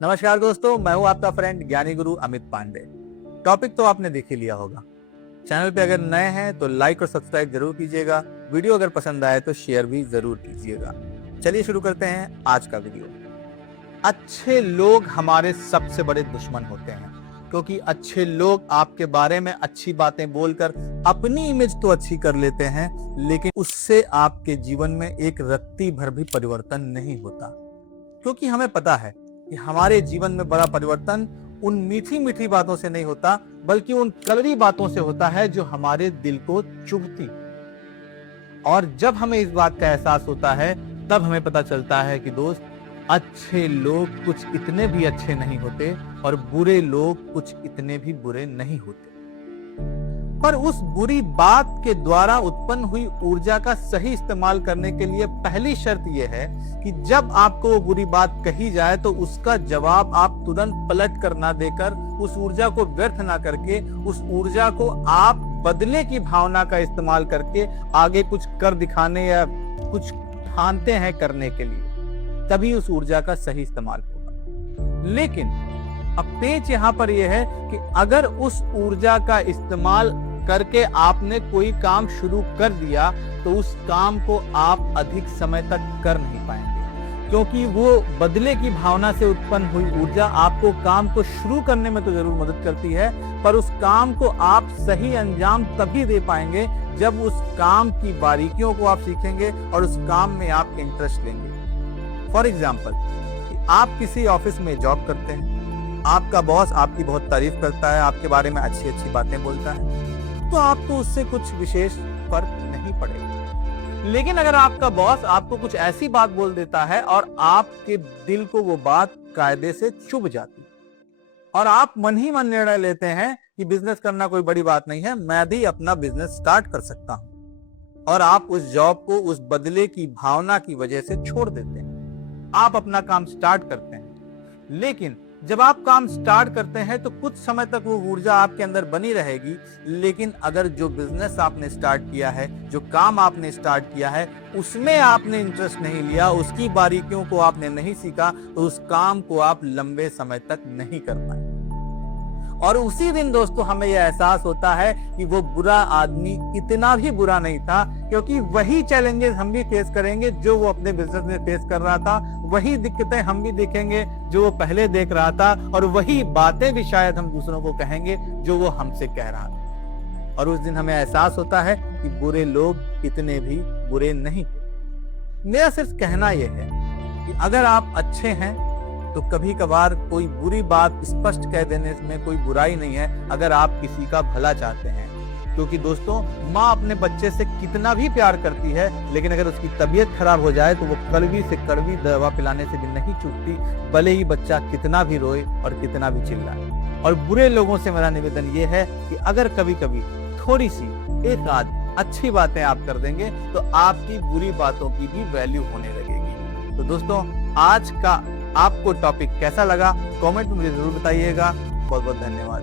नमस्कार दोस्तों, मैं हूं आपका फ्रेंड ज्ञानी गुरु अमित पांडे। टॉपिक तो आपने देख ही लिया होगा। चैनल पे अगर नए हैं तो लाइक और सब्सक्राइब जरूर कीजिएगा। वीडियो अगर पसंद आए तो शेयर भी जरूर कीजिएगा। चलिए शुरू करते हैं आज का वीडियो। अच्छे लोग हमारे सबसे बड़े दुश्मन होते हैं, क्योंकि अच्छे लोग आपके बारे में अच्छी बातें बोलकर अपनी इमेज तो अच्छी कर लेते हैं, लेकिन उससे आपके जीवन में एक रत्ती भर भी परिवर्तन नहीं होता। क्योंकि हमें पता है कि हमारे जीवन में बड़ा परिवर्तन उन मीठी मीठी बातों से नहीं होता, बल्कि उन कड़वी बातों से होता है जो हमारे दिल को चुभती। और जब हमें इस बात का एहसास होता है, तब हमें पता चलता है कि दोस्त, अच्छे लोग कुछ इतने भी अच्छे नहीं होते और बुरे लोग कुछ इतने भी बुरे नहीं होते। पर उस बुरी बात के द्वारा उत्पन्न हुई ऊर्जा का सही इस्तेमाल करने के लिए पहली शर्त यह है कि जब आपको वो बुरी बात कही जाए तो उसका जवाब आप तुरंत पलट कर ना देकर, उस ऊर्जा को व्यर्थ ना करके, उस ऊर्जा को आप बदले की भावना का इस्तेमाल करके आगे कुछ कर दिखाने या कुछ ठानते हैं करने के लिए, तभी उस ऊर्जा का सही इस्तेमाल होगा। लेकिन अब पेच यहां पर यह है कि अगर उस ऊर्जा का इस्तेमाल करके आपने कोई काम शुरू कर दिया तो उस काम को आप अधिक समय तक कर नहीं पाएंगे, क्योंकि वो बदले की भावना से उत्पन्न हुई ऊर्जा आपको काम को शुरू करने में तो जरूर मदद करती है, पर उस काम को आप सही अंजाम तभी दे पाएंगे जब उस काम की बारीकियों को आप सीखेंगे और उस काम में आप इंटरेस्ट लेंगे। फॉर एग्जाम्पल, आप किसी ऑफिस में जॉब करते हैं, आपका बॉस आपकी बहुत तारीफ करता है, आपके बारे में अच्छी अच्छी बातें बोलता है, तो आपको उससे कुछ विशेष फर्क नहीं पड़ेगा। लेकिन अगर आपका बॉस आपको कुछ ऐसी बात बोल देता है और आपके दिल को वो बात कायदे से चुभ जाती और आप मन ही मन निर्णय लेते हैं कि बिजनेस करना कोई बड़ी बात नहीं है, मैं भी अपना बिजनेस स्टार्ट कर सकता हूं, और आप उस जॉब को उस बदले की भावना की वजह से छोड़ देते हैं, आप अपना काम स्टार्ट करते हैं। लेकिन जब आप काम स्टार्ट करते हैं तो कुछ समय तक वो ऊर्जा आपके अंदर बनी रहेगी, लेकिन अगर जो बिजनेस आपने स्टार्ट किया है, जो काम आपने स्टार्ट किया है, उसमें आपने इंटरेस्ट नहीं लिया, उसकी बारीकियों को आपने नहीं सीखा, तो उस काम को आप लंबे समय तक नहीं कर पाए। और उसी दिन दोस्तों हमें यह एहसास होता है कि वो बुरा आदमी इतना भी बुरा नहीं था, क्योंकि वही चैलेंजेस हम भी फेस करेंगे जो वो अपने बिजनेस में फेस कर रहा था, वही दिक्कतें हम भी देखेंगे जो वो पहले देख रहा था, और वही बातें भी शायद हम दूसरों को कहेंगे जो वो हमसे कह रहा था। और उस दिन हमें एहसास होता है कि बुरे लोग इतने भी बुरे नहीं। मेरा सिर्फ कहना यह है कि अगर आप अच्छे हैं तो कभी कभार कोई बुरी बात स्पष्ट कह देने में कोई बुराई नहीं है, अगर आप किसी का भला चाहते हैं। क्योंकि दोस्तों, माँ अपने बच्चे से कितना भी प्यार करती है, लेकिन अगर उसकी तबीयत खराब हो जाए तो वो कड़वी से कड़वी दवा पिलाने से भी नहीं चूकती, भले ही बच्चा कितना भी रोए और कितना भी चिल्लाए। और बुरे लोगों से मेरा निवेदन ये है कि अगर कभी कभी थोड़ी सी एक आध अच्छी बातें आप कर देंगे तो आपकी बुरी बातों की भी वैल्यू होने लगेगी। तो दोस्तों, आज का आपको टॉपिक कैसा लगा कमेंट में मुझे जरूर बताइएगा। बहुत बहुत धन्यवाद।